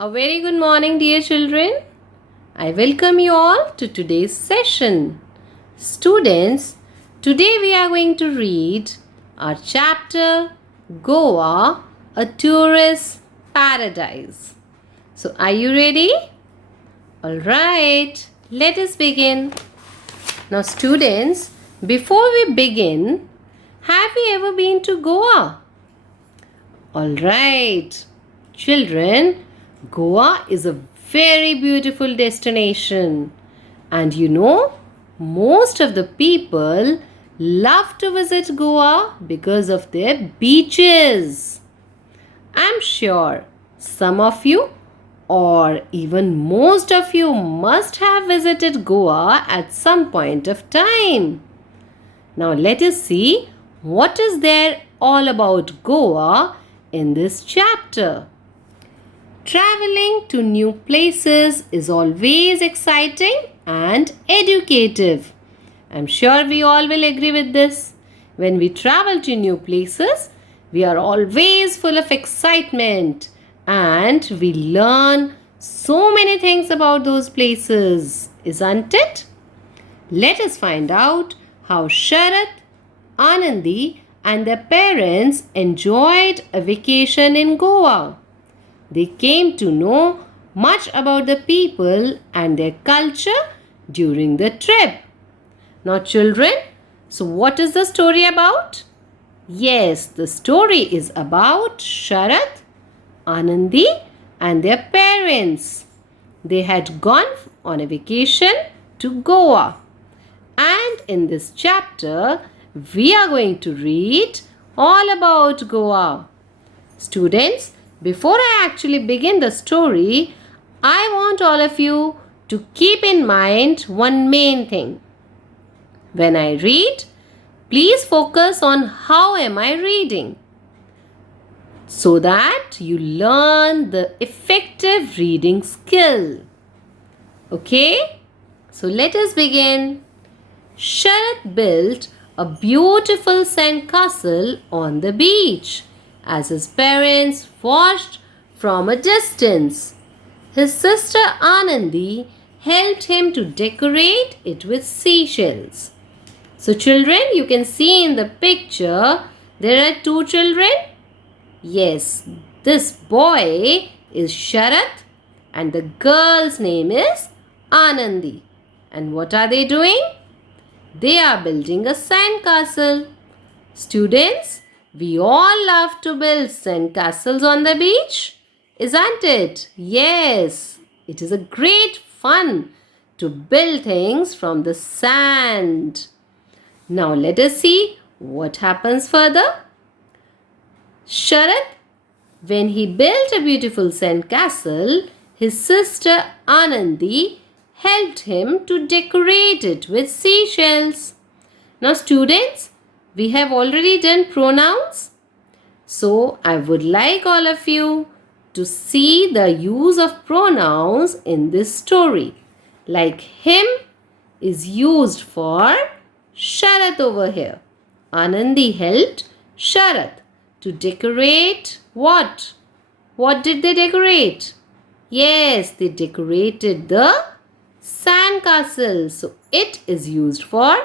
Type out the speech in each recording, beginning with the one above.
A very good morning, dear children. I welcome you all to today's session. Students, today we are going to read our chapter Goa, a tourist paradise. So, are you ready? Alright, let us begin. Now, students, before we begin, have you ever been to Goa? Alright, children, Goa is a very beautiful destination. And most of the people love to visit Goa because of their beaches. I'm sure some of you or even most of you must have visited Goa at some point of time. Now let us see what is there all about Goa in this chapter. Traveling to new places is always exciting and educative. I'm sure we all will agree with this. When we travel to new places, we are always full of excitement and we learn so many things about those places, isn't it? Let us find out how Sharath, Anandi and their parents enjoyed a vacation in Goa. They came to know much about the people and their culture during the trip. Now, children, so what is the story about? Yes, the story is about Sharath, Anandi, and their parents. They had gone on a vacation to Goa. And in this chapter, we are going to read all about Goa. Students, before I actually begin the story, I want all of you to keep in mind one main thing. When I read, please focus on how am I reading so that you learn the effective reading skill. Okay? So let us begin. Sharath built a beautiful sandcastle on the beach as his parents watched from a distance. His sister Anandi helped him to decorate it with seashells. So children, you can see in the picture, there are two children. Yes, this boy is Sharath and the girl's name is Anandi. And what are they doing? They are building a sandcastle. Students, we all love to build sandcastles on the beach, isn't it? Yes, it is a great fun to build things from the sand. Now let us see what happens further. Sharath, when he built a beautiful sandcastle, his sister Anandi helped him to decorate it with seashells. Now students, we have already done pronouns. So I would like all of you to see the use of pronouns in this story. Like him is used for Sharath over here. Anandi helped Sharath to decorate what? What did they decorate? Yes, they decorated the sandcastle. So it is used for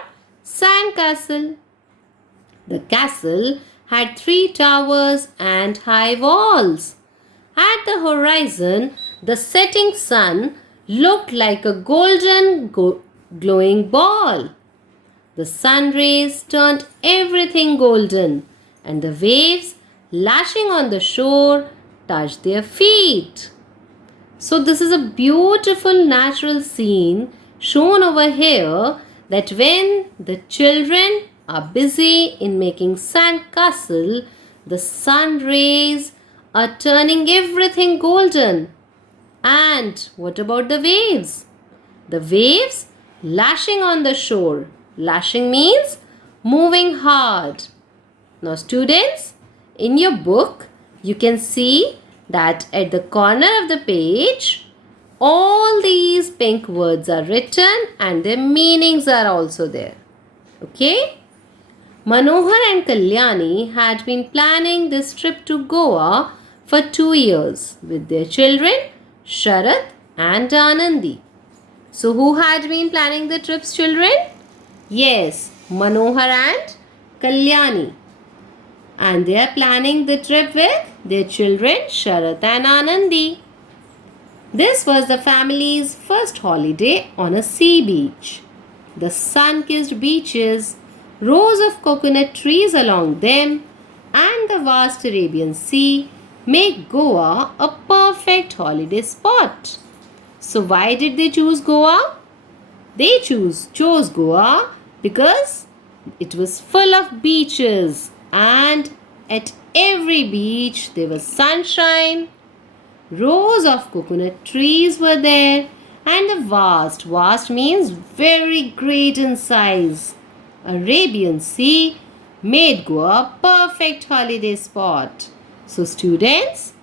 sandcastle. The castle had 3 towers and high walls. At the horizon, the setting sun looked like a golden glowing ball. The sun rays turned everything golden, and the waves lashing on the shore touched their feet. So this is a beautiful natural scene shown over here, that when the children are busy in making sandcastle, the sun rays are turning everything golden. And what about the waves? The waves lashing on the shore. Lashing means moving hard. Now students, in your book, you can see that at the corner of the page, all these pink words are written and their meanings are also there. Okay? Manohar and Kalyani had been planning this trip to Goa for 2 years with their children Sharat and Anandi. So who had been planning the trips, children? Yes, Manohar and Kalyani. And they are planning the trip with their children Sharat and Anandi. This was the family's first holiday on a sea beach. The sun-kissed beaches, rows of coconut trees along them, and the vast Arabian Sea make Goa a perfect holiday spot. So why did they choose Goa? They chose Goa because it was full of beaches, and at every beach there was sunshine. Rows of coconut trees were there, and the vast means very great in size. Arabian Sea made Goa a perfect holiday spot. So students,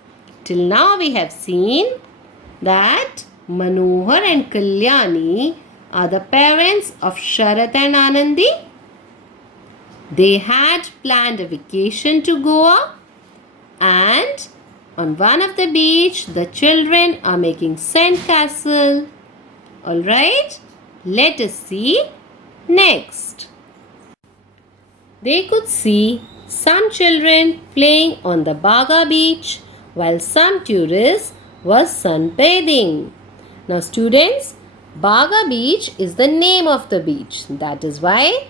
till now we have seen that Manohar and Kalyani are the parents of Sharat and Anandi. They had planned a vacation to Goa, and on one of the beach the children are making sandcastle. Alright, let us see next. They could see some children playing on the Baga Beach while some tourists were sunbathing. Now students, Baga Beach is the name of the beach. That is why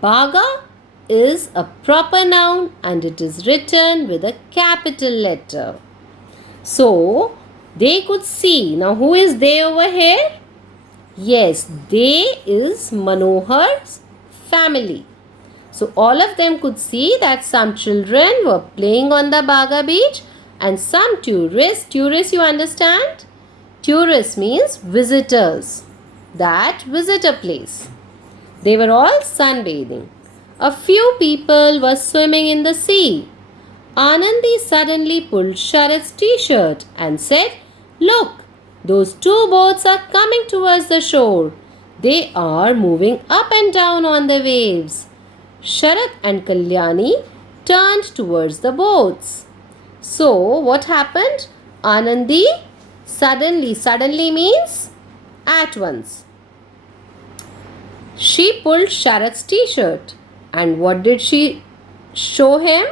Baga is a proper noun and it is written with a capital letter. So they could see. Now who is they over here? Yes, they is Manohar's family. So all of them could see that some children were playing on the Baga Beach and some tourists. Tourists, you understand? Tourists means visitors that visit a place. They were all sunbathing. A few people were swimming in the sea. Anandi suddenly pulled Sharat's t-shirt and said, "Look, those two boats are coming towards the shore. They are moving up and down on the waves." Sharat and Kalyani turned towards the boats. So what happened? Anandi suddenly means at once. She pulled Sharat's t-shirt. And what did she show him?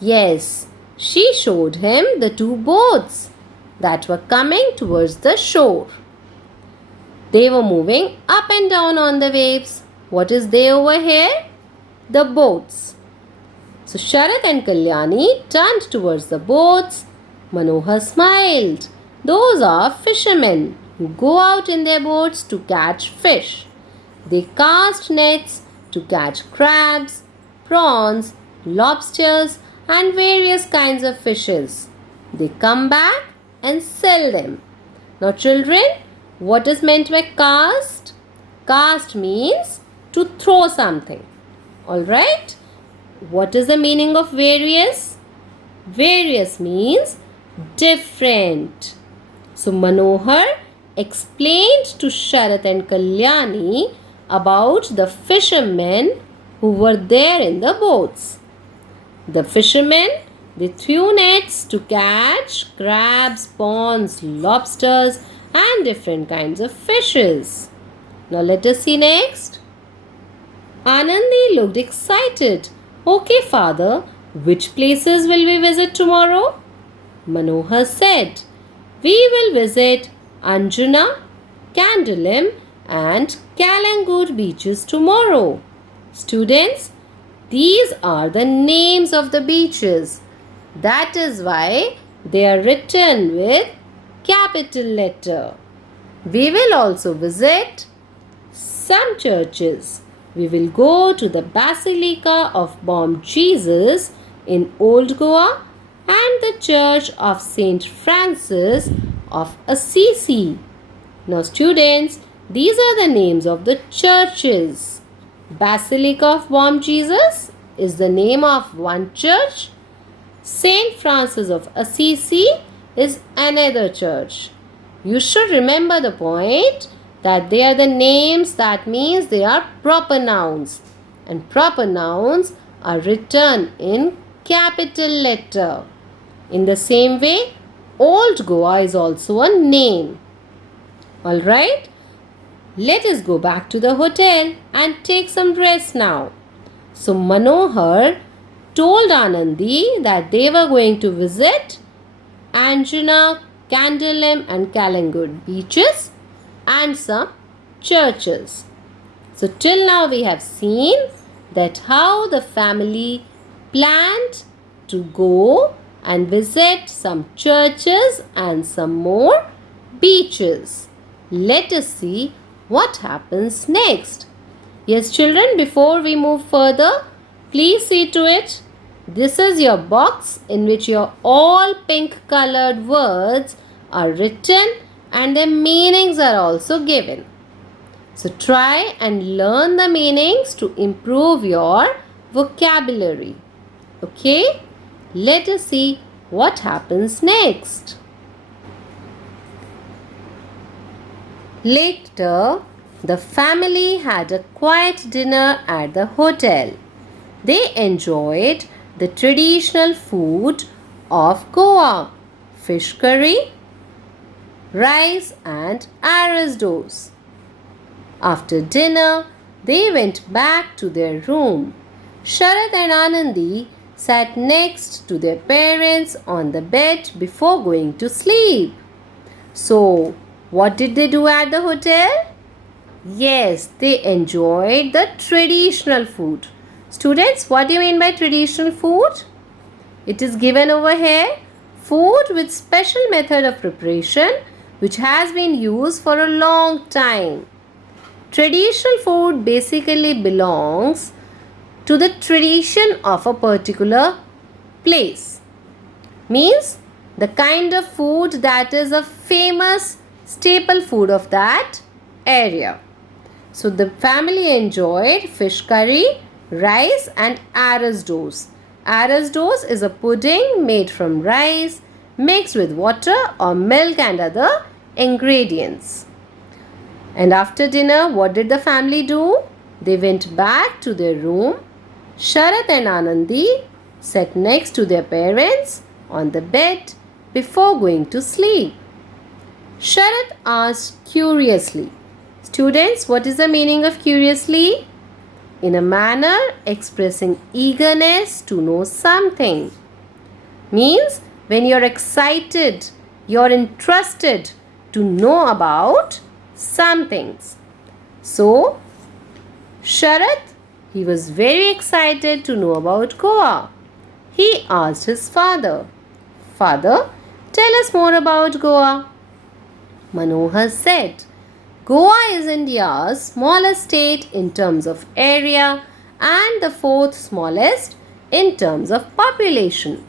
Yes, she showed him the two boats that were coming towards the shore. They were moving up and down on the waves. What is they over here? The boats. So Sharat and Kalyani turned towards the boats. Manohar smiled. Those are fishermen who go out in their boats to catch fish. They cast nets to catch crabs, prawns, lobsters and various kinds of fishes. They come back and sell them. Now children, what is meant by cast? Cast means to throw something. Alright? What is the meaning of various? Various means different. So Manohar explained to Sharat and Kalyani about the fishermen who were there in the boats. The fishermen, they threw nets to catch crabs, prawns, lobsters and different kinds of fishes. Now let us see next. Anandi looked excited. Okay, father, which places will we visit tomorrow? Manohar said, we will visit Anjuna, Candolim and Kalangut beaches tomorrow. Students, these are the names of the beaches. That is why they are written with capital letter. We will also visit some churches. We will go to the Basilica of Bom Jesus in Old Goa and the Church of Saint Francis of Assisi. Now students, these are the names of the churches. Basilica of Bom Jesus is the name of one church. Saint Francis of Assisi is another church. You should remember the point that they are the names, that means they are proper nouns. And proper nouns are written in capital letter. In the same way, old Goa is also a name. Alright, let us go back to the hotel and take some rest now. So Manohar told Anandi that they were going to visit Anjuna, Candolim and Kalangut beaches and some churches. So till now we have seen that how the family planned to go and visit some churches and some more beaches. Let us see what happens next. Yes, children, before we move further, please see to it. This is your box in which your all pink colored words are written and their meanings are also given. So try and learn the meanings to improve your vocabulary. Okay? Let us see what happens next. Later, the family had a quiet dinner at the hotel. They enjoyed the traditional food of Goa, fish curry, rice and arroz. After dinner, they went back to their room. Sharat and Anandi sat next to their parents on the bed before going to sleep. So, what did they do at the hotel? Yes, they enjoyed the traditional food. Students, what do you mean by traditional food? It is given over here. Food with special method of preparation which has been used for a long time. Traditional food basically belongs to the tradition of a particular place. Means the kind of food that is a famous staple food of that area. So the family enjoyed fish curry, rice and arroz. Arroz is a pudding made from rice mixed with water or milk and other ingredients. And after dinner, what did the family do? They went back to their room. Sharat and Anandi sat next to their parents on the bed before going to sleep. Sharat asked curiously. Students, what is the meaning of curiously? In a manner expressing eagerness to know something. Means when you're excited, you're interested to know about some things. So, Sharat, he was very excited to know about Goa. He asked his father, "Father, tell us more about Goa." Manohar said, Goa is India's smallest state in terms of area and the fourth smallest in terms of population.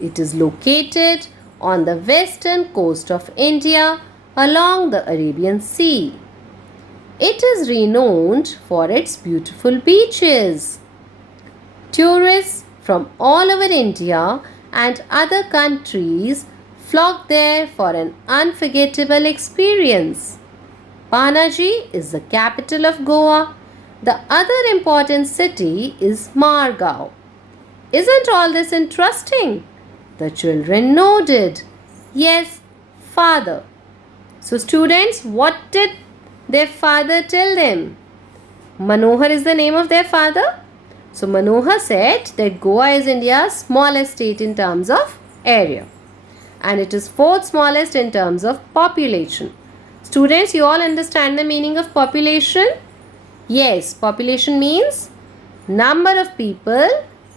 It is located on the western coast of India along the Arabian Sea. It is renowned for its beautiful beaches. Tourists from all over India and other countries flock there for an unforgettable experience. Panaji is the capital of Goa. The other important city is Margao. Isn't all this interesting? The children nodded. Yes, father. So students, what did their father tell them? Manohar is the name of their father. So Manohar said that Goa is India's smallest state in terms of area. And it is fourth smallest in terms of population. Students, you all understand the meaning of population? Yes, population means number of people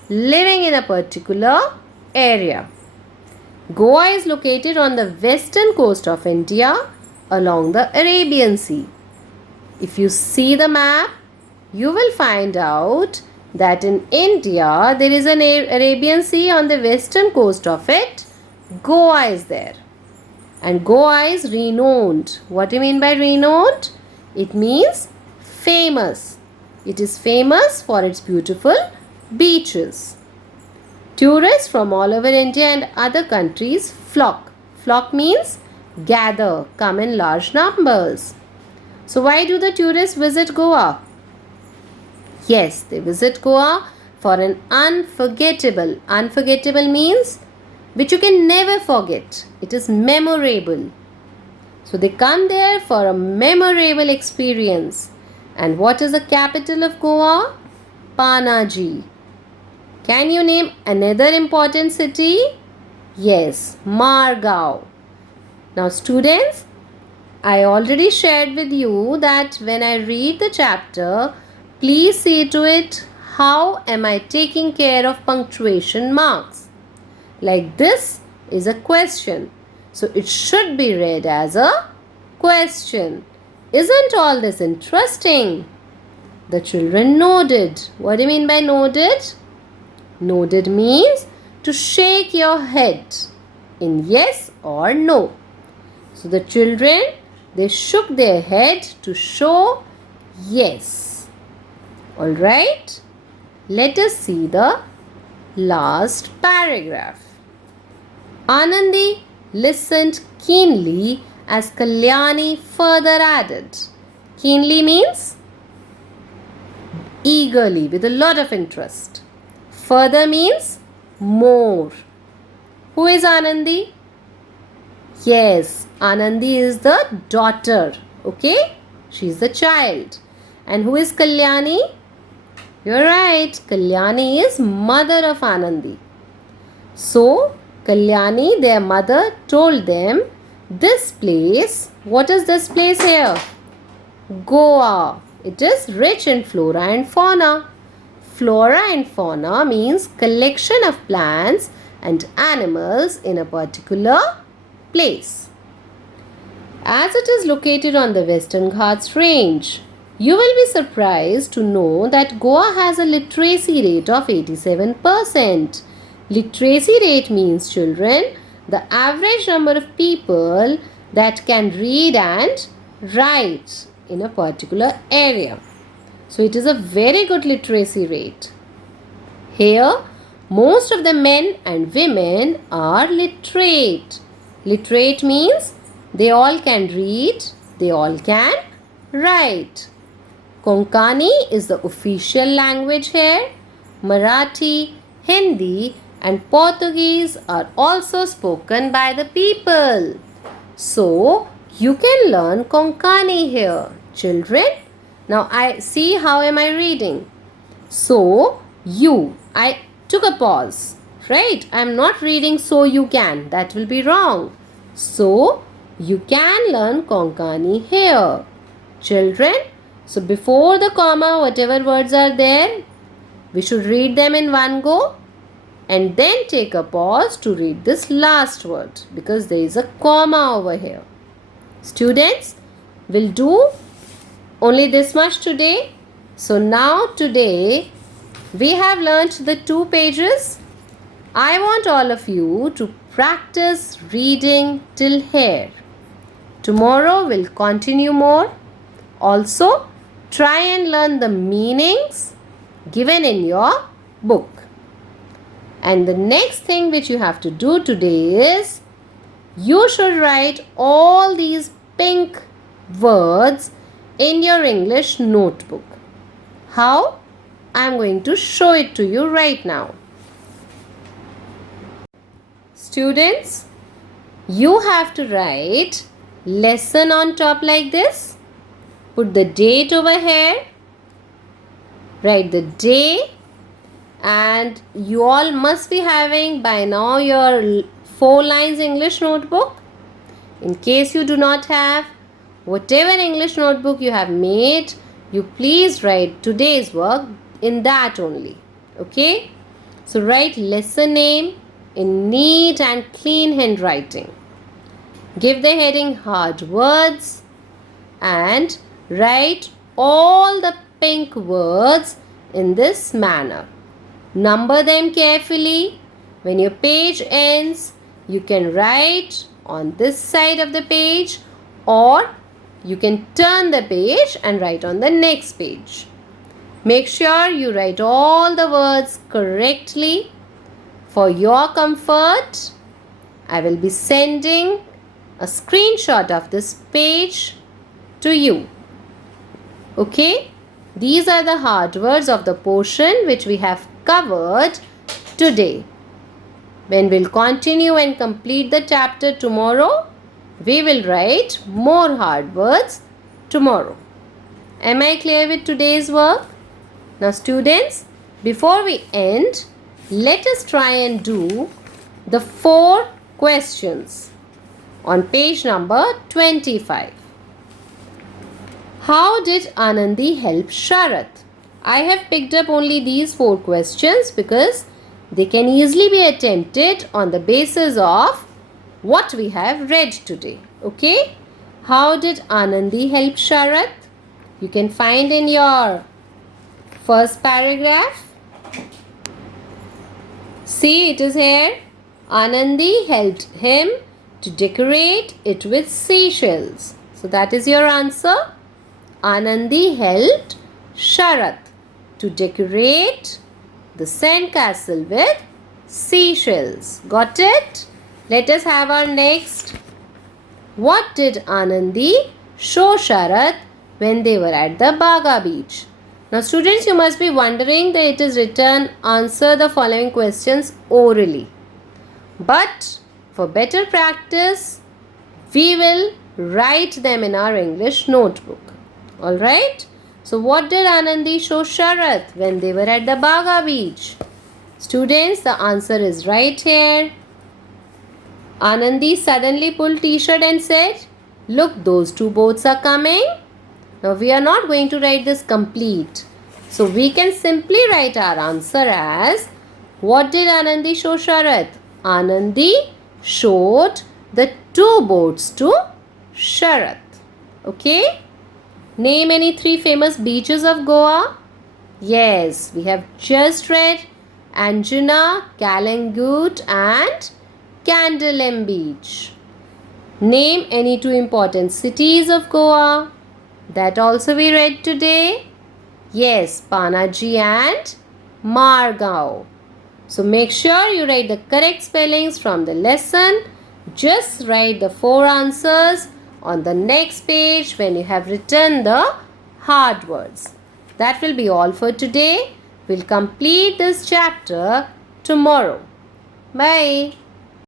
living in a particular area. Goa is located on the western coast of India along the Arabian Sea. If you see the map, you will find out that in India there is an Arabian Sea on the western coast of it. Goa is there. And Goa is renowned. What do you mean by renowned? It means famous. It is famous for its beautiful beaches. Tourists from all over India and other countries flock. Flock means gather, come in large numbers. So why do the tourists visit Goa? Yes, they visit Goa for an unforgettable. Unforgettable means which you can never forget. It is memorable. So they come there for a memorable experience. And what is the capital of Goa? Panaji. Can you name another important city? Yes, Margao. Now students, I already shared with you that when I read the chapter, please see to it how am I taking care of punctuation marks. Like this is a question. So it should be read as a question. Isn't all this interesting? The children nodded. What do you mean by nodded? Nodded means to shake your head in yes or no. So the children, they shook their head to show yes. Alright, let us see the last paragraph. Anandi listened keenly as Kalyani further added. Keenly means eagerly, with a lot of interest. Further means more. Who is Anandi? Yes, Anandi is the daughter. Okay? She is the child. And who is Kalyani? You're right. Kalyani is mother of Anandi. So, Kalyani, their mother, told them, this place, what is this place here? Goa. It is rich in flora and fauna. Flora and fauna means collection of plants and animals in a particular place. As it is located on the Western Ghats range, you will be surprised to know that Goa has a literacy rate of 87%. Literacy rate means, children, the average number of people that can read and write in a particular area. So it is a very good literacy rate. Here, most of the men and women are literate. Literate means they all can read, they all can write. Konkani is the official language here. Marathi, Hindi and Portuguese are also spoken by the people. So, you can learn Konkani here, children. Now, I see how am I reading. So, I took a pause, right? I am not reading so you can. That will be wrong. So, you can learn Konkani here. Children, so before the comma, whatever words are there, we should read them in one go and then take a pause to read this last word because there is a comma over here. Students, we'll do only this much today. So now today we have learnt the 2 pages. I want all of you to practice reading till here. Tomorrow we'll continue more. Also, try and learn the meanings given in your book. And the next thing which you have to do today is you should write all these pink words in your English notebook. How? I'm going to show it to you right now. Students, you have to write lesson on top like this. Put the date over here. Write the day. And you all must be having by now your 4 lines English notebook. In case you do not have, whatever English notebook you have made, you please write today's work in that only. Okay? So write lesson name in neat and clean handwriting. Give the heading hard words and write all the pink words in this manner. Number them carefully. When your page ends, you can write on this side of the page or you can turn the page and write on the next page. Make sure you write all the words correctly. For your comfort, I will be sending a screenshot of this page to you. Okay? These are the hard words of the portion which we have covered today. When we'll continue and complete the chapter tomorrow, we will write more hard words tomorrow. Am I clear with today's work? Now students, before we end, let us try and do the 4 questions on page number 25. How did Anandi help Sharath? I have picked up only these 4 questions because they can easily be attempted on the basis of what we have read today. Okay? How did Anandi help Sharath? You can find in your first paragraph. See, it is here. Anandi helped him to decorate it with seashells. So that is your answer. Anandi helped Sharath to decorate the sandcastle with seashells. Got it? Let us have our next. What did Anandi show Sharath when they were at the Baga Beach? Now students, you must be wondering that it is written, answer the following questions orally. But for better practice, we will write them in our English notebook. Alright? So what did Anandi show Sharath when they were at the Baga Beach? Students, the answer is right here. Anandi suddenly pulled t-shirt and said, look, those 2 boats are coming. Now we are not going to write this complete. So we can simply write our answer as, what did Anandi show Sharath? Anandi showed the 2 boats to Sharath. Okay? Name any 3 famous beaches of Goa. Yes, we have just read Anjuna, Kalangut and Candlem Beach. Name any 2 important cities of Goa. That also we read today. Yes, Panaji and Margao. So make sure you write the correct spellings from the lesson. Just write the 4 answers on the next page when you have written the hard words. That will be all for today. We'll complete this chapter tomorrow. Bye.